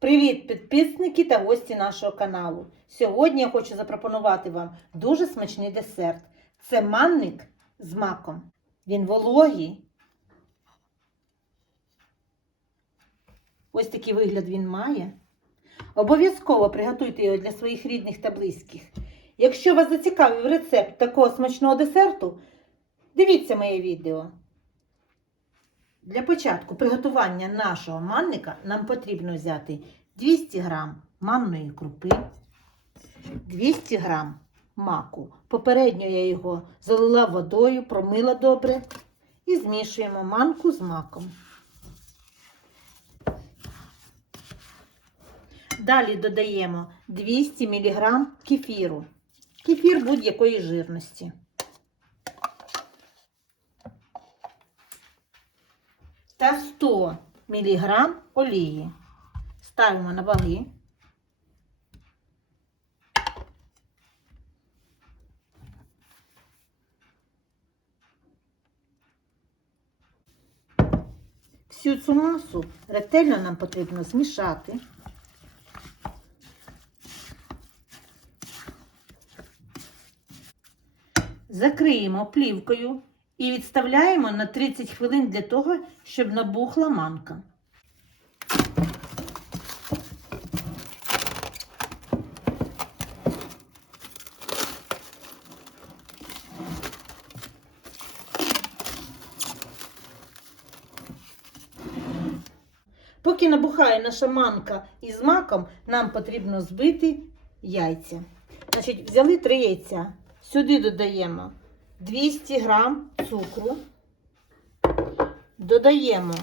Привіт, підписники та гості нашого каналу. Сьогодні я хочу запропонувати вам дуже смачний десерт. Це манник з маком. Він вологий. Ось такий вигляд він має. Обов'язково приготуйте його для своїх рідних та близьких. Якщо вас зацікавив рецепт такого смачного десерту, дивіться моє відео. Для початку приготування нашого манника нам потрібно взяти 200 г манної крупи, 200 г маку. Попередньо я його залила водою, промила добре і змішуємо манку з маком. Далі додаємо 200 мг кефіру. Кефір будь-якої жирності. Та 100 мг олії. Ставимо на ваги. Всю цю масу ретельно нам потрібно змішати. Закриємо плівкою і відставляємо на 30 хвилин для того, щоб набухла манка. Поки набухає наша манка із маком, нам потрібно збити яйця. Значить, взяли три яйця. Сюди додаємо 200 грам цукру, додаємо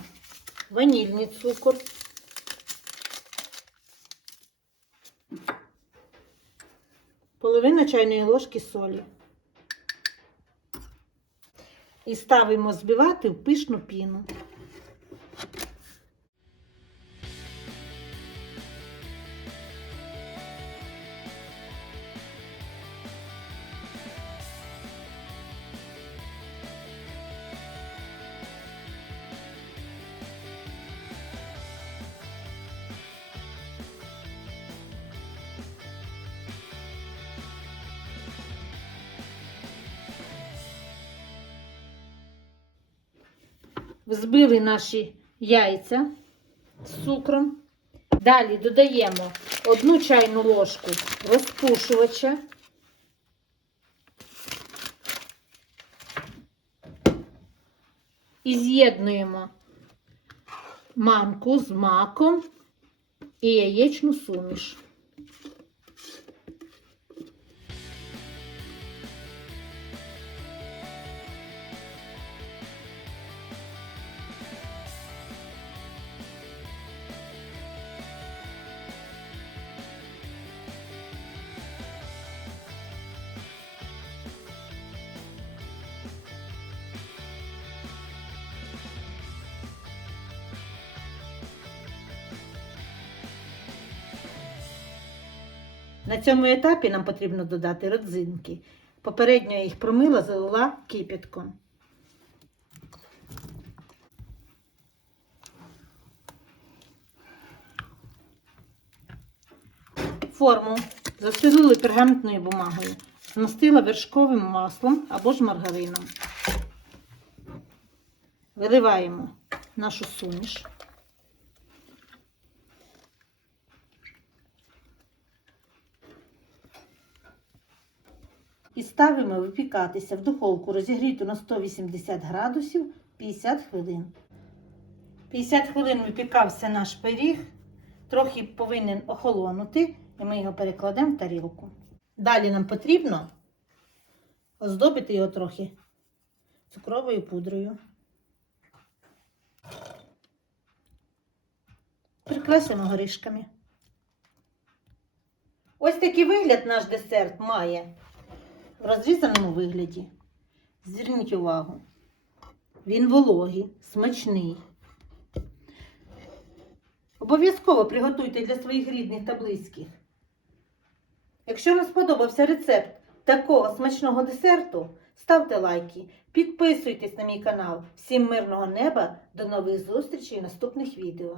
ванільний цукор, половина чайної ложки солі. І ставимо збивати в пишну піну. Взбили наші яйця з цукром. Далі додаємо одну чайну ложку розпушувача. І з'єднуємо манку з маком і яєчну суміш. На цьому етапі нам потрібно додати родзинки. Попередньо я їх промила, залила кипятком. Форму застелили пергаментною бумагою, змастила вершковим маслом або ж маргарином. Виливаємо нашу суміш. І ставимо випікатися в духовку розігріту на 180 градусів 50 хвилин. 50 хвилин випікався наш пиріг, трохи повинен охолонути, і ми його перекладемо в тарілку. Далі нам потрібно оздобити його трохи цукровою пудрою. Прикрасимо горішками. Ось такий вигляд наш десерт має в розрізаному вигляді. Зверніть увагу. Він вологий, смачний. Обов'язково приготуйте для своїх рідних та близьких. Якщо вам сподобався рецепт такого смачного десерту, ставте лайки, підписуйтесь на мій канал. Всім мирного неба, до нових зустрічей в наступних відео.